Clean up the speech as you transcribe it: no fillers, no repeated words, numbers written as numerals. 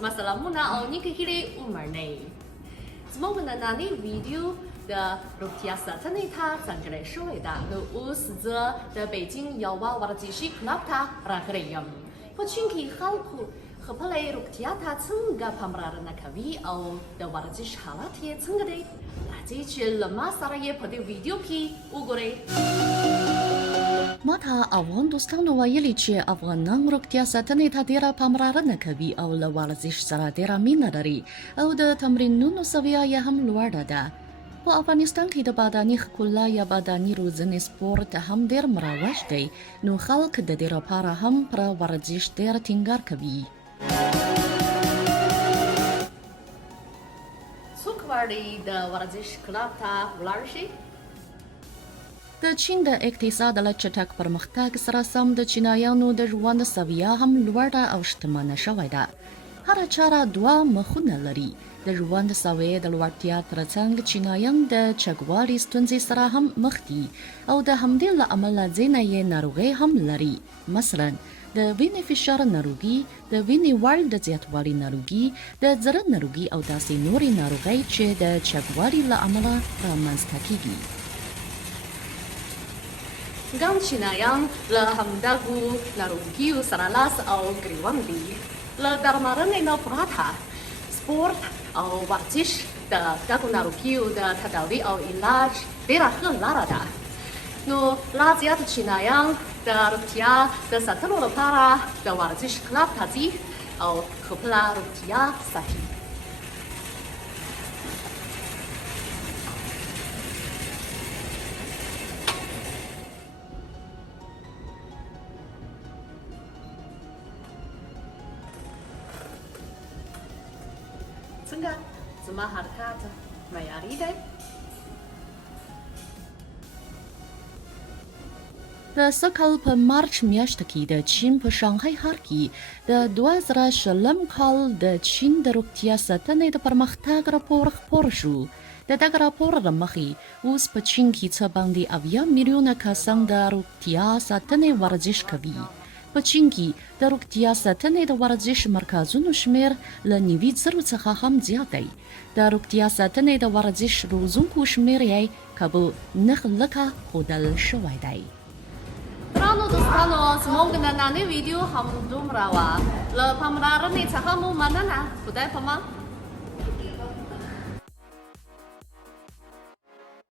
زما سلامونه او نیکه هیلې ومنئ. زموږ نننۍ ویډیو د روغتیا ساتنې ته ځانګړې شوې ده. نو اوس زه د بیجینګ یوه ورزشي کلب ته راغلی یم. په چین کې خلکو خپلې روغتیا ته څنګه پاملرنه کوي او د ورزش حالت یې څنګه دی؟ راځئ چې له ما سره یې په دې ویډیو کې وګورئ. ما ته افغان دوستانو ویلي چې افغانان روغتیا ساتنې ته ډېره پاملرنه کوي او له ورزش سره ډېره مینه لري او د تمرینونو سویه یې هم لوړه ده. په افغانستان کې د بدني ښکلا یا بدني روزنې سپورت هم ډېر مروج دی، نو خلک د دې لپاره هم پر ورزش ډېر ټینګار کوي. څوک غواړي د ورزش کلب ته ولاړ شي؟ د چین د اقتصاد له چټک پرمختګ سره سم د چینایانو د ژوند سویه هم لوړه او شتمنه شوې ده. هره چاره دوه مخونه لري. د ژوند سویې د لوړتیا ترڅنګ چینایان د چاغوالي ستونزې سره هم مخ دي او د همدې له امله ځینې یې ناروغۍ هم لري. مثلا د وینې فشار ناروغي، د وینې وړ د زیاتوالي ناروغي، د زړه ناروغي او داسې نورې ناروغۍ چې د چاغوالي له امله رامنځته کیږي. ګڼ چینایان له همدغو ناروغیو سره لاس او ګریوان دي. له درملنې نه پرته سپورت او ورزش د دغو ناروغیو د تداوي او علاج ډېره ښه لاره ده. نو لا زیات چینایان د روغتیا د ساتلو لپاره د ورزش کلب ته ځي او خپله روغتیا ساتي. څنګه زما حرکات معیاري دی؟ د سږ په مارچ میاشت کې د چین په شانګهای ښار کې د 2020 کال د چین د روغتیا ساتنې د پرمختګ راپور خپور شو. د دغه راپور له مخې اوس په چین کې څه باندې 80 میلیونه کسان د روغتیا ساتنې ورزش کوي. په چین کې د روغتیا ساتنې د ورزش مرکزونو شمیر له 90,000 څخه هم زیات دی. د روغتیا ساتنې د ورزش روزونکو شمیر یې کابو 9 لکه ښودل شوی دی. درانو دوستانو، زموږ نننۍ ویډیو همدومره وه. له پاملرنې څخه مو مننه. خدای پامان.